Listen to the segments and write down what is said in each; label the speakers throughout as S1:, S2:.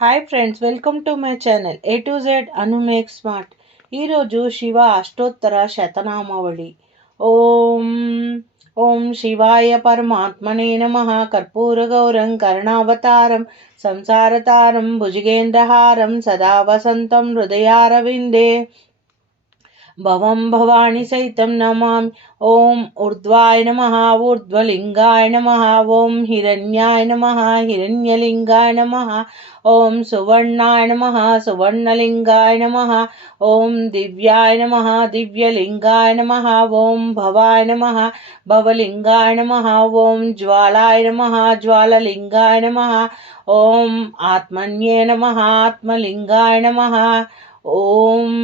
S1: Hi friends welcome to my channel A to Z Anu make smart ఈరోజు శివ అష్టోత్తర శతనామావళి. ఓం ఓం శివాయ పరమాత్మనే నమ. కర్పూర గౌరం కర్ణావతారం సంసారతారం భుజగేంద్రహారం సదా వసంతం హృదయారవిందే. भवं भवानि सहितं नमामि। ॐ ऊर्ध्वाय नमः ऊर्ध्वलिङ्गाय नमः ॐ हिरण्याय नमः हिरण्यलिङ्गाय नमः ॐ सुवर्णाय नमः सुवर्णलिङ्गाय नमः ॐ दिव्याय नमः दिव्यलिङ्गाय नमः ॐ भवाय नमः भवलिङ्गाय नमः ॐ ज्वालाय नमः ज्वालिङ्गाय नमः ॐ आत्मन्ये नमः आत्मलिङ्गाय नमः ॐ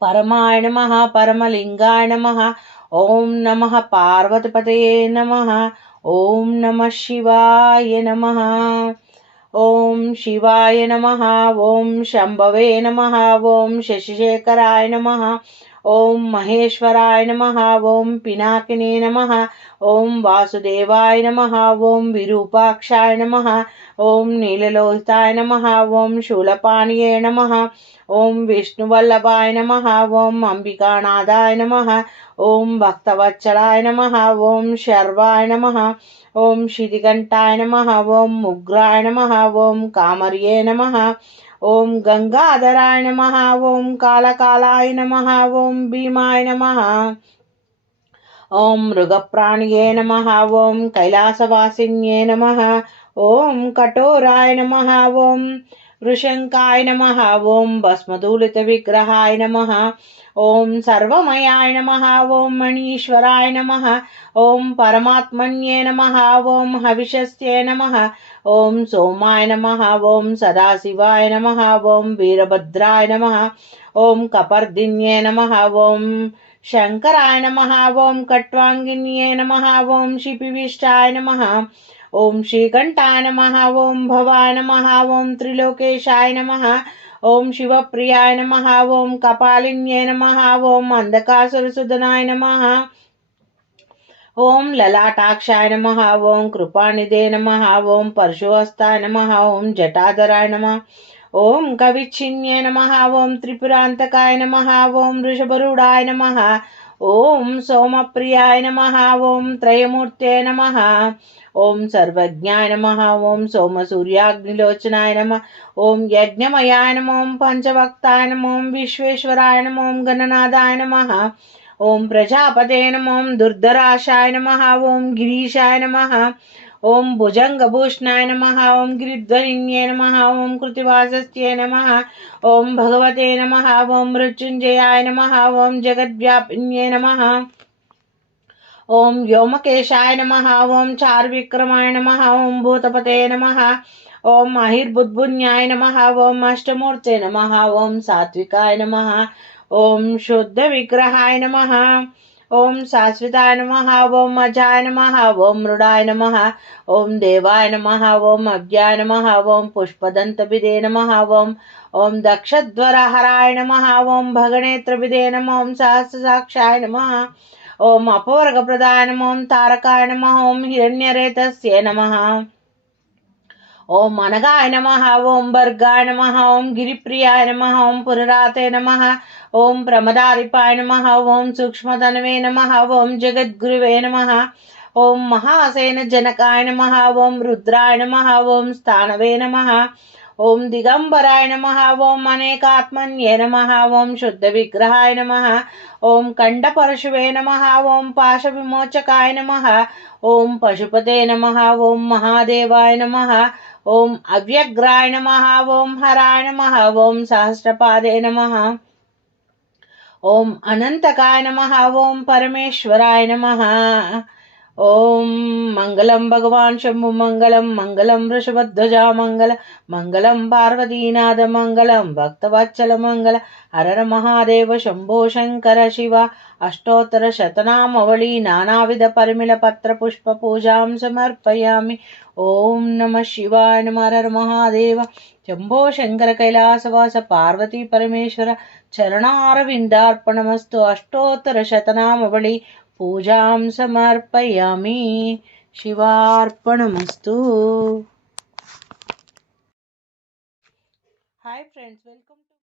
S1: परमाय नमः परमलिङ्गाय नमः ॐ नमः पार्वतीपतये नमः ॐ नमः शिवाय नमः ॐ शिवाय नमः ॐ शम्भवे नमः ॐ शशिशेखराय नमः ॐ महेश्वराय नमः ॐ पिनाकिने नमः ॐ वासुदेवाय नमः ॐ विरूपाक्षाय नमः ॐ नीललोहिताय नमः ॐ शूलपाणये नमः ॐ विष्णुवल्लभाय नमः ॐ अम्बिकानादाय नमः ॐ भक्तवत्सलाय नमः ॐ शर्वाय नमः ॐ शितिकण्ठाय नमः ॐ उग्राय नमः ॐ कामर्ये नमः ॐ गङ्गाधराय नमः ॐ कालकालाय नमः ॐ भीमाय नमः। ॐ मृगप्राण्ये नमः ॐ कैलासवासिन्ये नमः। ॐ कठोराय नमः ॐ वृशङ्काय नमः ॐ भस्मदूलितविग्रहाय नमः। ॐ सर्वमयाय नमः ॐ मणीश्वराय नमः ॐ परमात्मन्ये नमः ॐ हविषस्ये नमः ॐ सोमाय नमः ॐ सदाशिवाय नमः ॐ वीरभद्राय नमः ॐ कपर्दिन्ये नमः ॐ शङ्कराय नमः ॐ कट्वाङ्गिन्ये नमः ॐ शिपिविष्टाय नमः ॐ श्रीकण्ठाय नमः ॐ भवाय नमः ॐ त्रिलोकेशाय नमः ॐ शिवप्रियाय नमः ॐ कपालिन्यै नमः ॐ अन्धकासुरसुदनाय नमः ॐ ललाटाक्षाय नमः ॐ कृपानिधे नमः ॐ परशुहस्ताय नमः ॐ जटाधराय नमः ॐ कविच्छिन्ये नमः ॐ त्रिपुरान्तकाय नमः ॐ ऋषभरुढाय नमः ॐ सोमप्रियाय नमः ॐ त्रयमूर्त्यय नमः ॐ सर्वज्ञाय नमः ॐ सोमसूर्याग्निलोचनाय नमः ॐ यज्ञमयाय यज्ञमयायनम पञ्चभक्ताय नमों विश्वेश्वराय नमों गणनादाय नमः ॐ प्रजापते नमों दुर्धराशाय नमः ॐ गिरीशाय नमः ओं भुजंग भूषणाय नम ओं गिरिध्वनिन्ये नम ओं कृतिवासस्ये नम ओं भगवते नम ओं मृत्युंजयाय नम ओं जगद्व्यापिन्ये नम ओं व्योमकेशाय ओं चार विक्रमाय नम ओं भूतपते नम ओं अहिर्बुद्बुन्याय नम ओं अष्टमूर्ते नम ओं सात्विकाय ओं शुद्ध विग्रहाय नमः ॐ शाश्वताय नमः ॐ अजाय नमः ॐ मृडाय नमः ॐ देवाय नमः ॐ अज्ञाय नमः ॐ पुष्पदन्तभिदे नमः ॐ ॐ दक्षध्वरहराय नमः ॐ ओं नमः ॐ सहस्रसाक्षाय नमः ॐ अपवर्गप्रदाय नमः ॐ तारकाय नमः ॐ हिरण्यरेतस्य नमः ఓం తారకాయ నమ ఓం హిరణ్యరేతస్య నమ ఓం అనగాయ నమ ఓం భర్గాయ నమ ఓం గిరిప్రియాయ నమ ఓం పురరాతే నమ ఓం ప్రమదారిపాయ నమ ఓం సూక్ష్మధనవే నమ ఓం జగద్గురువే నమ ఓం మహాసేన జనకాయ నమ ఓం రుద్రాయ నమ ఓం స్థానవే నమ ఓం దిగంబరాయ నమ ఓం అనేకాత్మన్యే నమ ఓం శుద్ధ విగ్రహాయ నమ ఓం కండపరశువే నమ ఓం పాశ విమోచకాయ నమ ఓం పశుపతే నమ ॐ अव्यग्राय नमः ॐ हराय नमः ॐ सहस्रपादे नमः। ॐ अनन्तकाय नमः ॐ परमेश्वराय नमः। ॐ मङ्गलं भगवान् शम्भुमङ्गलं मङ्गलं ऋषभध्वजामङ्गल मङ्गलं पार्वतीनाथमङ्गलं भक्तवत्सलमङ्गल हरर महादेव शम्भो शङ्कर शिव अष्टोत्तरशतनामवळी नानाविधपरिमिलपत्रपुष्पपूजां समर्पयामि। ॐ नमः शिवाय नमः हर महादेव पार्वती परमेश्वर चरणारविन्दार्पणमस्तु अष्टोत्तरशतनामवळी పూజాం సమర్పయామి. శివార్పణమస్తు. Hi friends welcome